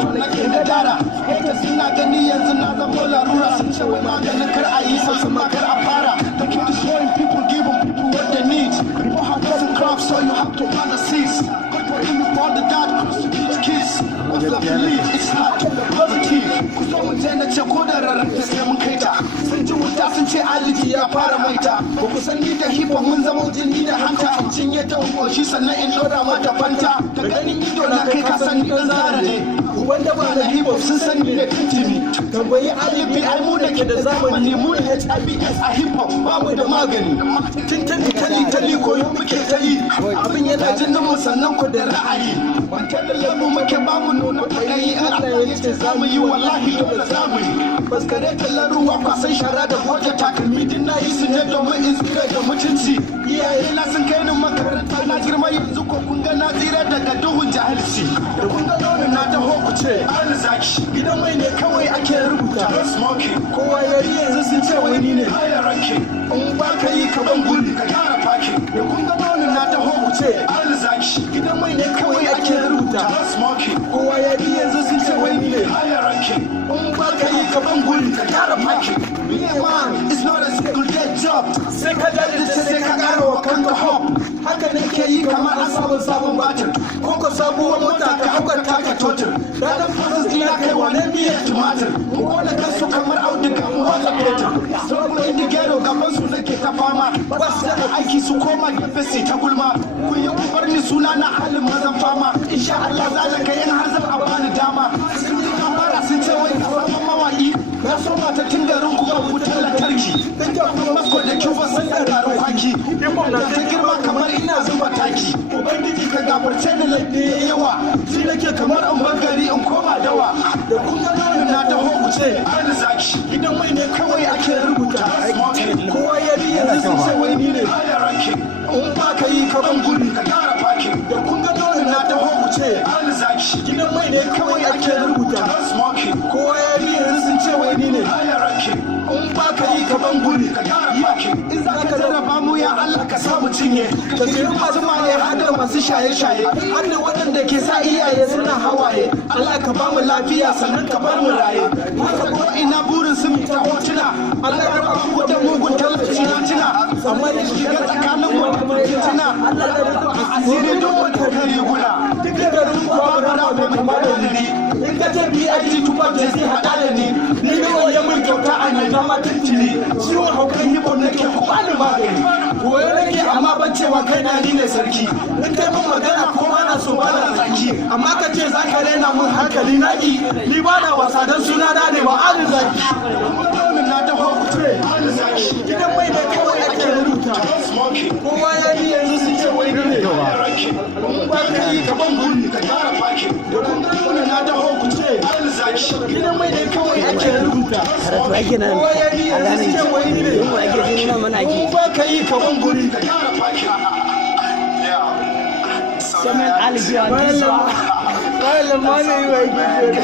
to nake da dara ita suna gani yanzu na zama larura sun ce wai maganin kar a yi sa ma kar a fara they keep destroying people giving people what they need people have doesn't craft so you have to plant the seeds but in the for the dad close to each kiss what's left to lead it's not poverty ku zo mu je na ce ko da rarrafe sai mun kai ta sun ji wuta sun ce aliji ya fara maita ba ku san ni da hip hop mun zama jini da hanta cinye ta koshi sannan in loda mata fanta da ganin ido na kai ka san ni dan zara ne wanda ba da hip hop sun san ni da tintini tambayi alibi ai mu da ke da zamani mu da HIBS a hip hop ba mu da magani tali koyo muke ta yi abin yana jinin mu sannan ku da ra'ayi wancan da lamu muke ba mu nuna kwayayi in Allah ya ce za mu yi wallahi dole za mu yi baskare kallon ruwa kwasan shara da goje takalmi din na yi su ne domin in tsira da mutunci iyaye na sun kai ni makaranta na girma yanzu ko kun ga na tsira daga duhun jahilci da kun ga nonin na taho ku ce an zaki gidan mai ne kawai ake rubuta smoking kowa ya yi yanzu sun ce wai ni ne haya ranke in ba ka yi ka ban guri ka gyara faki da kun ga nonin na taho ku ce an zaki gidan mai ne kawai ake rubuta smoking kowa ya yi yanzu sun ce wai ni ne haya ranke in ba ka yi ka ban guri ka gyara faki man it's not a single day job sai ka jajirce sai ka ƙara wa kanka hop haka ne ke yi kamar an sabon batir ko ka sabuwar mota ka haukar taka totir ranar fasis dina kai wane miyar tumatir mu kone kansu kamar auduga mu watsa fetur sabon indigero gaban su nake ta fama ba su da aiki su koma gefe sai ta gulma kun yi kubar ni suna na halin mazan fama insha Allah za ta kai in har zan a bani dama sun yi kamara sun ce wai sabon mawaƙi na so mata tun garin kuma wutar lantarki dan ja kuma masko da kyau ba san da garin kwaki na ta girma kamar ina zuba taki ubangiji ka gafarce da laifi yawa shi nake kamar in bangare in koma dawa da kun ga nan na ta hokuce an zaki idan mai ne kawai ake rubuta kowa ya bi yanzu sun ce wai ni ne in ba ka yi ka ban guri ka gyara faki da kun ga nan na ta hokuce an zaki gidan mai ne kawai ake rubuta kowa ya bi yanzu sun ce wai ni ne in ba ka yi ka ban guri ka gyara faki in za ka jarraba mu ya Allah ka samu cinye ka kirin masu maye har da masu shaye-shaye har da waɗanda ke sa iyaye suna hawaye Allah ka ba mu lafiya sannan ka bar mu raye haka ko ina burin su ta hotuna Allah ya raba ku da mugun talauci na tuna amma da shiga tsakanin mu da tuna Allah ya raba asiri don wata riguna duk da garin ku ba da rabu mai madalili in ka je BIG tuba da zai hada da ni ne ya mun kyauta a nan zama tuntuni ciwon haukan hibon nake ku bani magani koyo nake amma ban cewa kai na ni ne sarki in kai mun magana ko ana so ba na zaki amma ka ce za ka rena mun hankali na ki ni ba na wasa dan suna na ne ba an zaki wannan na ta hokuce gidan mai da kawai ake rubuta kowa ya yi yanzu sun ce wai ne ba ka yi ka ban guri ka gyara faki da kun ga wannan na ta hokuce gidan mai da kawai ake rubuta karatu ake nan a ranar yin wa ake jini na mana ake ba ka yi ka ban guri ka gyara faki saman alibiya Malam ma ne yi wa ake